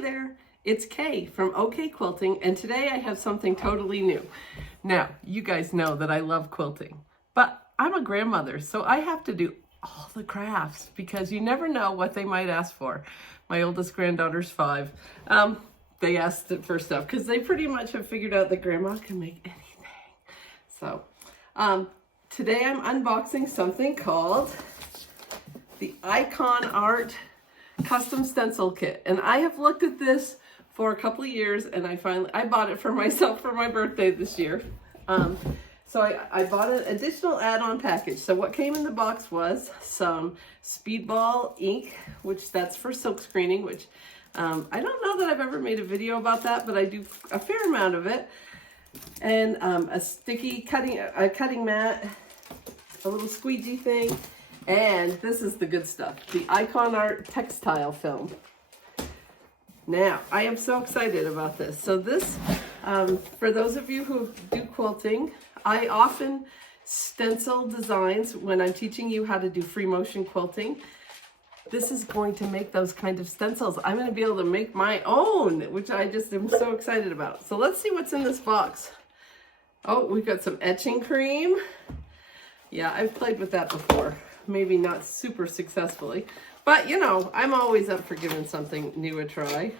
there, it's Kay from OK Quilting, and today I have something totally new. Now, you guys know that I love quilting, but I'm a grandmother, so I have to do all the crafts because you never know what they might ask for. My oldest granddaughter's 5. They asked for stuff because they pretty much have figured out that grandma can make anything. So, today I'm unboxing something called the Ikonart Custom Stencil Kit, and I have looked at this for a couple of years, and I bought it for myself for my birthday this year. So I bought an additional add-on package. So what came in the box was some speedball ink, which that's for silk screening, which I don't know that I've ever made a video about that, but I do a fair amount of it. And a sticky cutting mat, a little squeegee thing, and this is the good stuff, the Ikonart textile film. Now, I am so excited about this. So this, for those of you who do quilting, I often stencil designs when I'm teaching you how to do free motion quilting. This is going to make those kind of stencils. I'm going to be able to make my own, which I just am so excited about. So let's see what's in this box. Oh, we've got some etching cream. Yeah, I've played with that before. Maybe not super successfully, but you know, I'm always up for giving something new a try.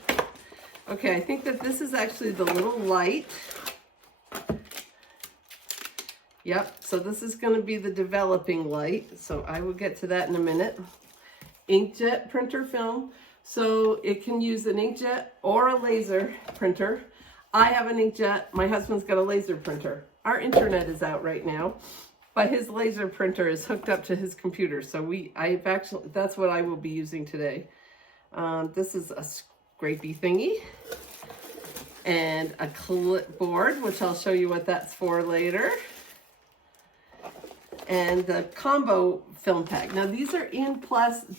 Okay, I think that this is actually the little light. Yep, so this is going to be the developing light, so I will get to that in a minute. Inkjet printer film, so it can use an inkjet or a laser printer. I have an inkjet, my husband's got a laser printer. Our internet is out right now, but his laser printer is hooked up to his computer, so that's what I will be using today. This is a scrapey thingy and a clipboard, which I'll show you what that's for later. And the combo film pack. Now these are in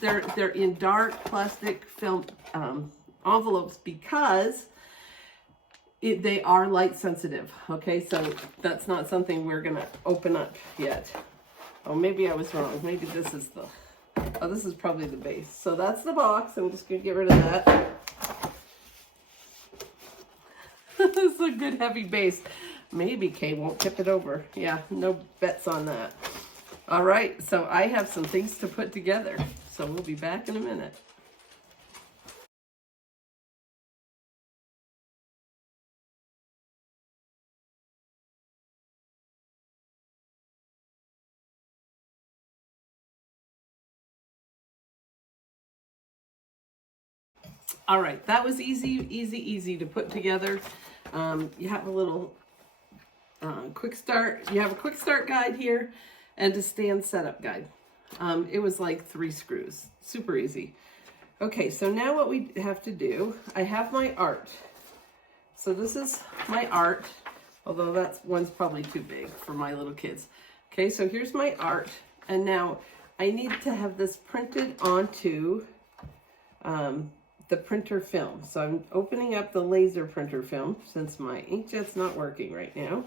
they're in dark plastic film envelopes because they are light sensitive. Okay, so that's not something we're gonna open up yet. Oh, maybe I was wrong. Maybe this is this is probably the base. So that's the box. I'm just gonna get rid of that. This is a good heavy base. Maybe Kay won't tip it over. Yeah, no bets on that. All right, so I have some things to put together. So we'll be back in a minute. All right, that was easy to put together. You have a little quick start. You have a quick start guide here and a stand setup guide. It was like 3 screws, super easy. Okay, so now what we have to do, I have my art. So this is my art, although that one's probably too big for my little kids. Okay, so here's my art, and now I need to have this printed onto the printer film. So I'm opening up the laser printer film since my inkjet's not working right now.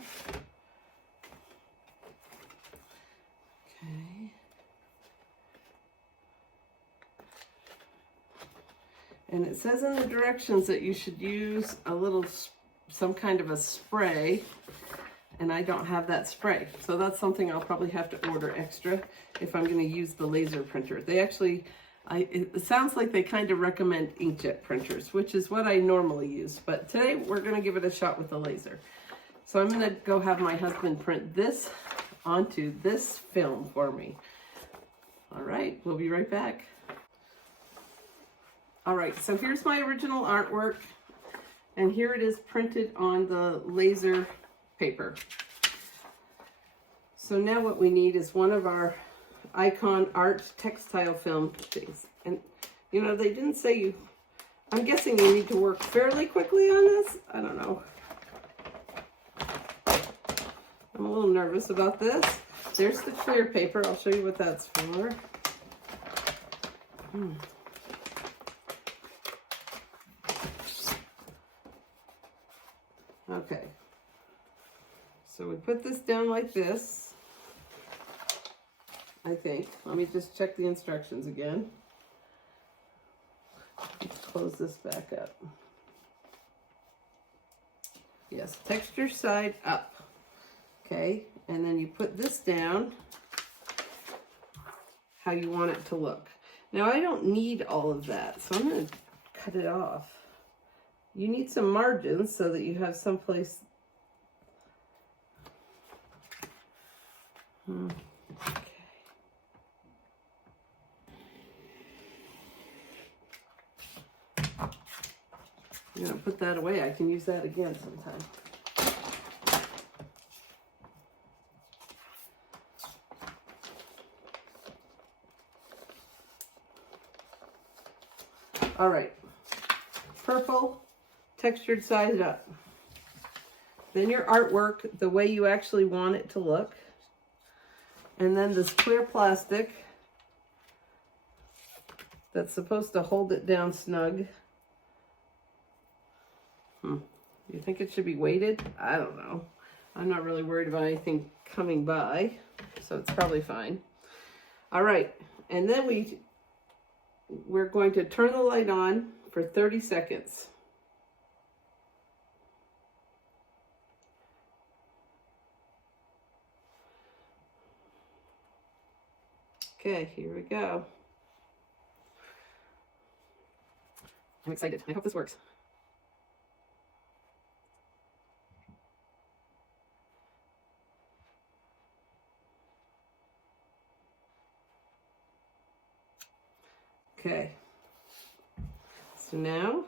Okay. And it says in the directions that you should use some kind of a spray, and I don't have that spray. So that's something I'll probably have to order extra if I'm going to use the laser printer. They actually, it sounds like they kind of recommend inkjet printers, which is what I normally use. But today we're going to give it a shot with the laser. So I'm going to go have my husband print this onto this film for me. All right, we'll be right back. All right, so here's my original artwork, and here it is printed on the laser paper. So now what we need is one of our Ikonart textile film things. And you know, they didn't say I'm guessing you need to work fairly quickly on this. I don't know. I'm a little nervous about this. There's the clear paper. I'll show you what that's for. Okay. So we put this down like this, I think. Let me just check the instructions again. Let's close this back up. Yes, texture side up. Okay, and then you put this down how you want it to look. Now I don't need all of that, so I'm going to cut it off. You need some margins so that you have some place. Okay. I'm going to put that away. I can use that again sometime. All right, purple, textured side up. Then your artwork, the way you actually want it to look. And then this clear plastic that's supposed to hold it down snug. You think it should be weighted? I don't know. I'm not really worried about anything coming by, so it's probably fine. All right, and then we're going to turn the light on for 30 seconds. Okay, here we go. I'm excited. I hope this works. Okay, so now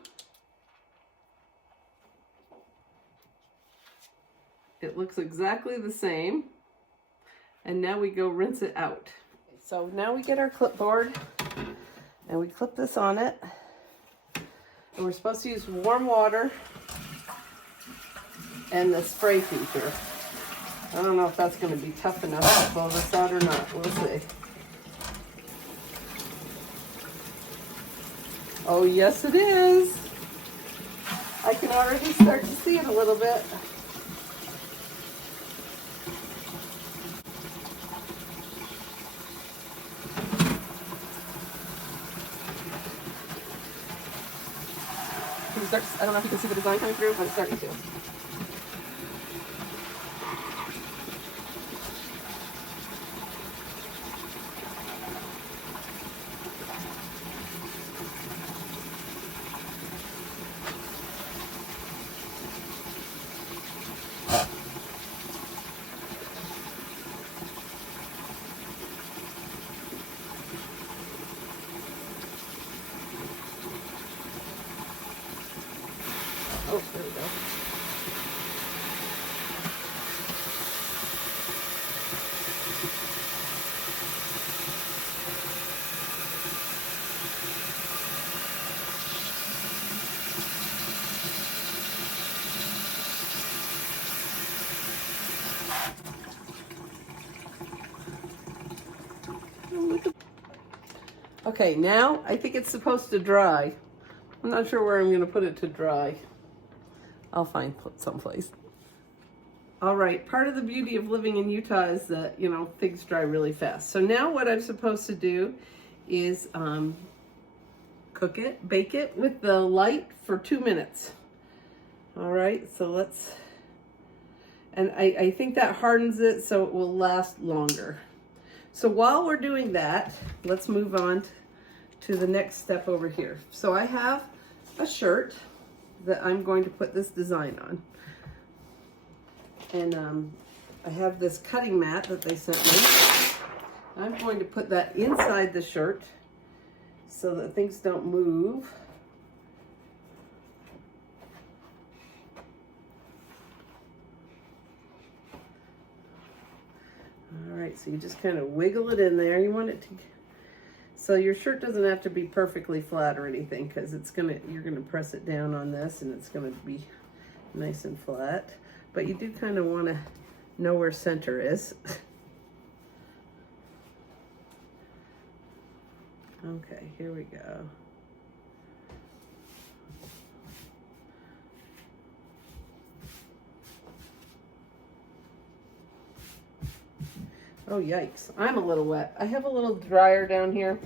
it looks exactly the same, and now we go rinse it out. So now we get our clipboard and we clip this on it, and we're supposed to use warm water and the spray feature. I don't know if that's going to be tough enough to blow this out or not. We'll see. Oh, yes, it is. I can already start to see it a little bit. I don't know if you can see the design coming through, but it's starting to. Oh, there we go. Okay, now I think it's supposed to dry. I'm not sure where I'm going to put it to dry. I'll find someplace. All right, part of the beauty of living in Utah is that, you know, things dry really fast. So now what I'm supposed to do is cook it, bake it with the light for 2 minutes. All right, so let's, and I think that hardens it so it will last longer. So while we're doing that, let's move on to the next step over here. So I have a shirt that I'm going to put this design on. And I have this cutting mat that they sent me. I'm going to put that inside the shirt so that things don't move. All right, so you just kind of wiggle it in there. You want it to, so your shirt doesn't have to be perfectly flat or anything, because you're gonna press it down on this and it's gonna be nice and flat. But you do kind of want to know where center is. Okay, here we go. Oh, yikes. I'm a little wet. I have a little dryer down here.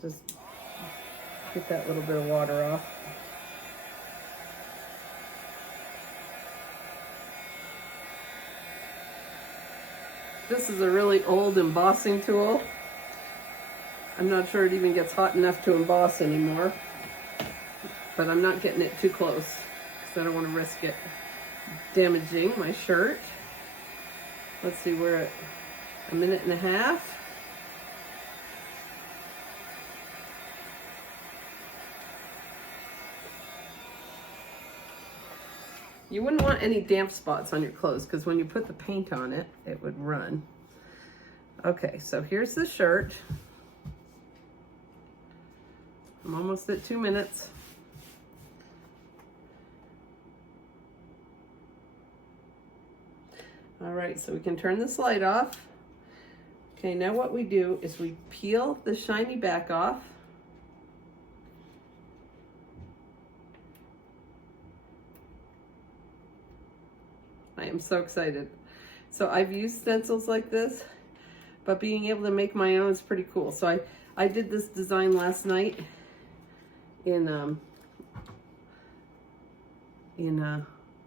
Just get that little bit of water off. This is a really old embossing tool. I'm not sure it even gets hot enough to emboss anymore, but I'm not getting it too close because I don't want to risk it damaging my shirt. Let's see, we're at 1.5 minutes. You wouldn't want any damp spots on your clothes because when you put the paint on it, it would run. Okay, so here's the shirt. I'm almost at 2 minutes. All right, so we can turn this light off. Okay, now what we do is we peel the shiny back off. I am so excited. So I've used stencils like this, but being able to make my own is pretty cool. So I did this design last night in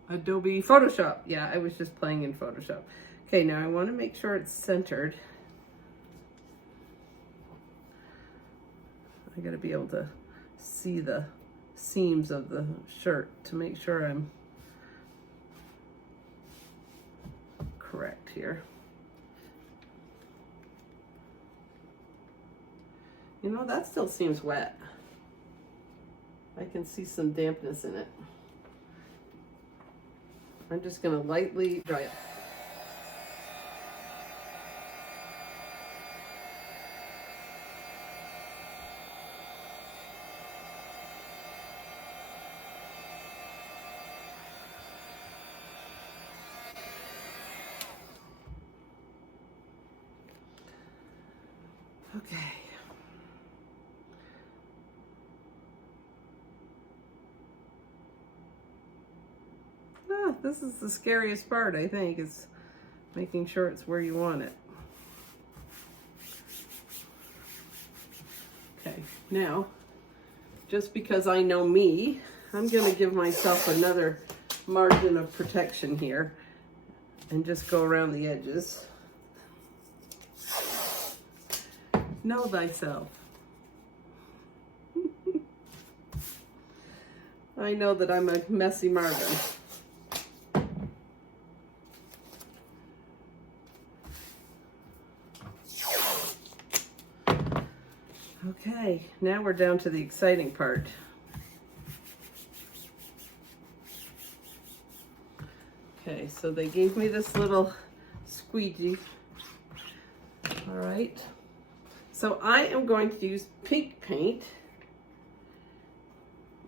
Adobe Photoshop. Yeah, I was just playing in Photoshop. Okay, now I want to make sure it's centered. I got to be able to see the seams of the shirt to make sure I'm correct here. You know, that still seems wet. I can see some dampness in it. I'm just going to lightly dry it. Okay. This is the scariest part, I think, is making sure it's where you want it. Okay, now, just because I know me, I'm going to give myself another margin of protection here and just go around the edges. Know thyself. I know that I'm a messy Marvin. Okay, now we're down to the exciting part. Okay, so they gave me this little squeegee. All right. So I am going to use pink paint.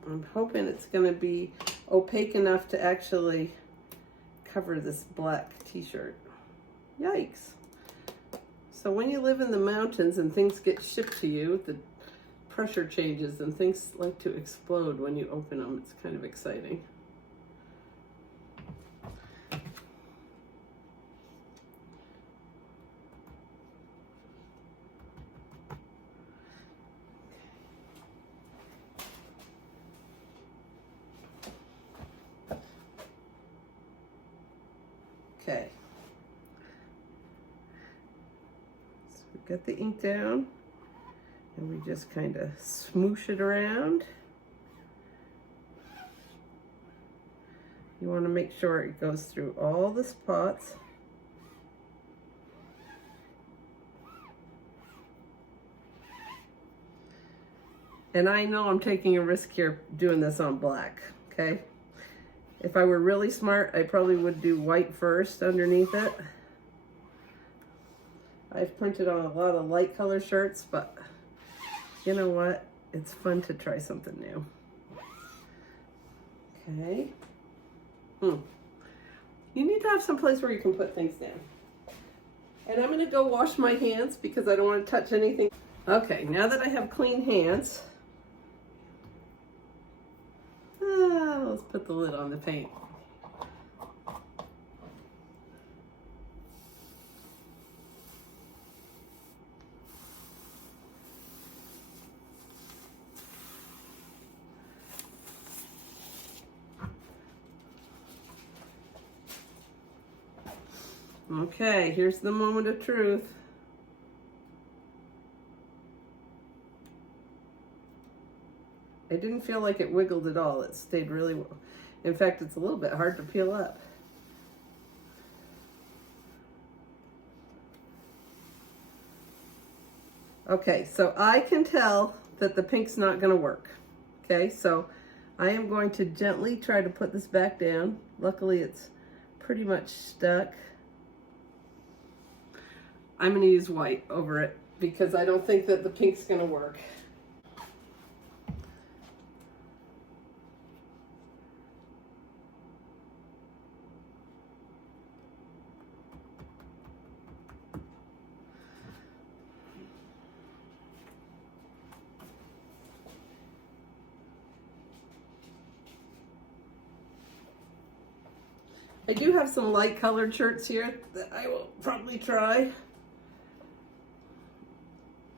I'm hoping it's going to be opaque enough to actually cover this black t-shirt. Yikes. So when you live in the mountains and things get shipped to you, the pressure changes and things like to explode when you open them. It's kind of exciting. Okay. Get the ink down and we just kind of smoosh it around. You want to make sure it goes through all the spots. And I know I'm taking a risk here doing this on black, okay? If I were really smart, I probably would do white first underneath it. I've printed on a lot of light color shirts, but you know what? It's fun to try something new. Okay. You need to have some place where you can put things down. And I'm gonna go wash my hands because I don't want to touch anything. Okay, now that I have clean hands, let's put the lid on the paint. Okay, here's the moment of truth. It didn't feel like it wiggled at all. It stayed really well. In fact, it's a little bit hard to peel up. Okay, so I can tell that the pink's not going to work. Okay, so I am going to gently try to put this back down. Luckily, it's pretty much stuck. I'm going to use white over it because I don't think that the pink's going to work. I do have some light colored shirts here that I will probably try.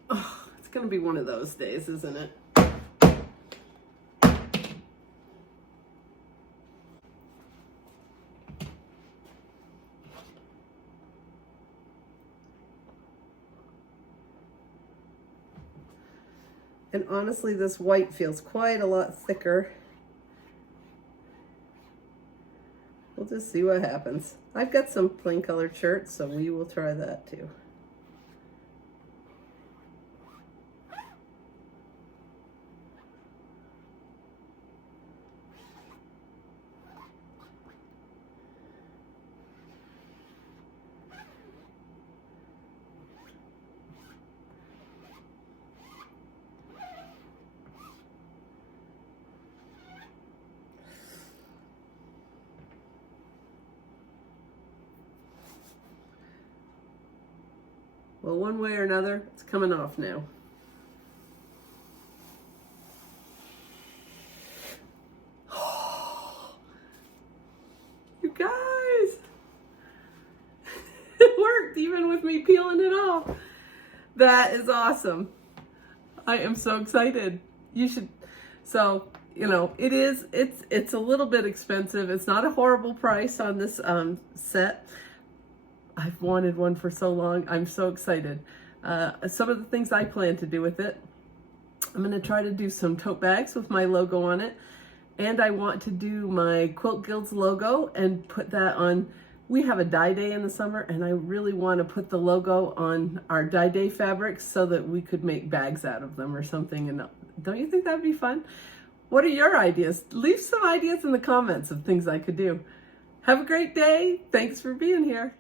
Oh, it's going to be one of those days, isn't it? And honestly, this white feels quite a lot thicker. We'll just see what happens. I've got some plain colored shirts, so we will try that too. Well, one way or another, it's coming off now. You guys! It worked, even with me peeling it off. That is awesome. I am so excited. You should, so, you know, it's a little bit expensive. It's not a horrible price on this set. I've wanted one for so long. I'm so excited. Some of the things I plan to do with it, I'm going to try to do some tote bags with my logo on it. And I want to do my Quilt Guild's logo and put that on. We have a dye day in the summer, and I really want to put the logo on our dye day fabrics so that we could make bags out of them or something. And don't you think that'd be fun? What are your ideas? Leave some ideas in the comments of things I could do. Have a great day. Thanks for being here.